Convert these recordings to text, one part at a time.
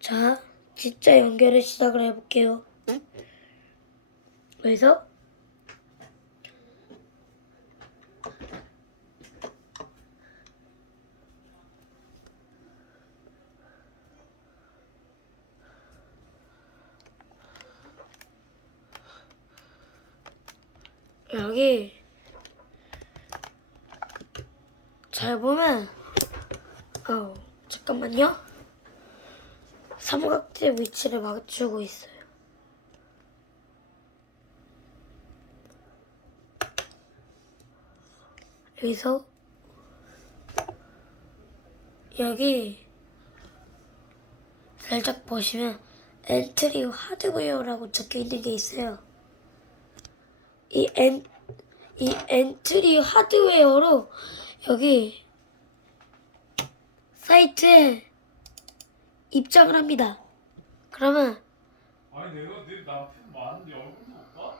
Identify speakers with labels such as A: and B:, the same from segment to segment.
A: 자, 진짜 연결을 시작을 해볼게요. 그래서? 여기 잘 보면 어 잠깐만요 삼각대 위치를 맞추고 있어요 여기서 여기 살짝 보시면 엔트리 하드웨어라고 적혀 있는 게 있어요. 이 엔, 이 엔트리 하드웨어로 여기 사이트에 입장을 합니다. 그러면
B: 아니 내가 내 남편 많은데 얼굴도 못 봐?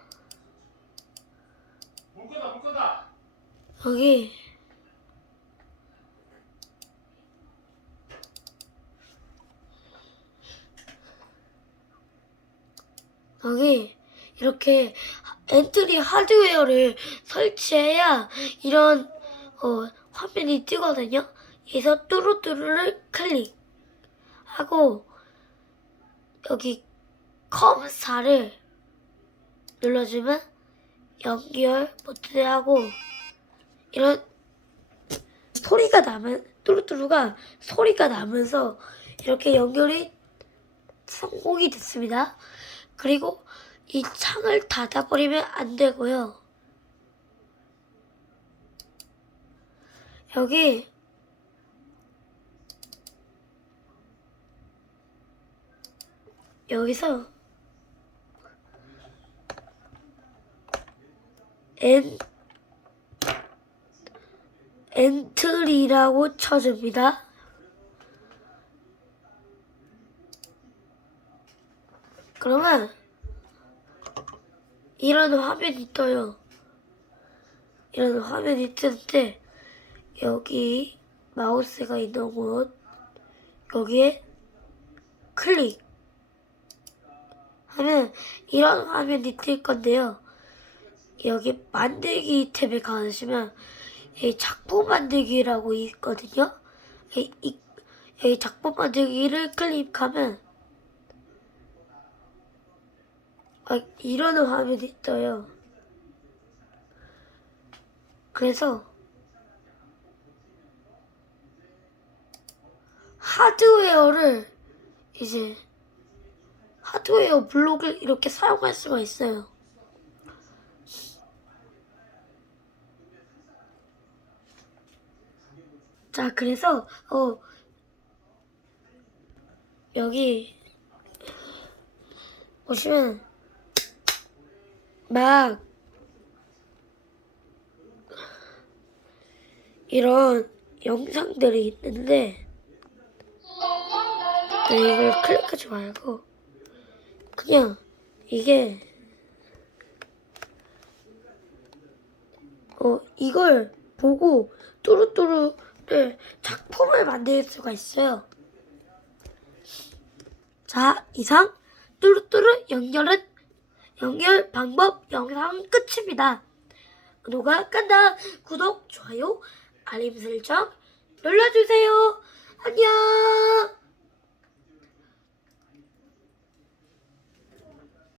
B: 볼 거다 볼 거다
A: 여기 여기 이렇게 엔트리 하드웨어를 설치해야 이런 어, 화면이 뜨거든요. 그래서 뚜루뚜루를 클릭 하고 여기 컴사를 눌러주면 연결 버튼에 하고 이런 소리가 나면 뚜루뚜루가 소리가 나면서 이렇게 연결이 성공이 됐습니다. 그리고 이 창을 닫아버리면 안 되고요. 여기 여기서 엔 엔트리라고 쳐줍니다. 그러면 이런 화면이 떠요. 이런 화면이 뜨는데 여기 마우스가 있는 곳 여기에 클릭 하면 이런 화면이 뜰 건데요. 여기 만들기 탭에 가시면 여기 작품 만들기라고 있거든요. 이, 이, 여기 작품 만들기를 클릭하면 아, 이러는 화면이 떠요. 그래서 하드웨어를 이제 하드웨어 블록을 이렇게 사용할 수가 있어요. 자, 그래서 어 여기 보시면 막 이런 영상들이 있는데 네, 이걸 클릭하지 말고 그냥 이게 어 이걸 보고 뚜루뚜루를 작품을 만들 수가 있어요. 자 이상 뚜루뚜루 연결은 연결 방법 영상 끝입니다. 구독과 깐다 구독 좋아요 알림 설정 눌러주세요. 안녕.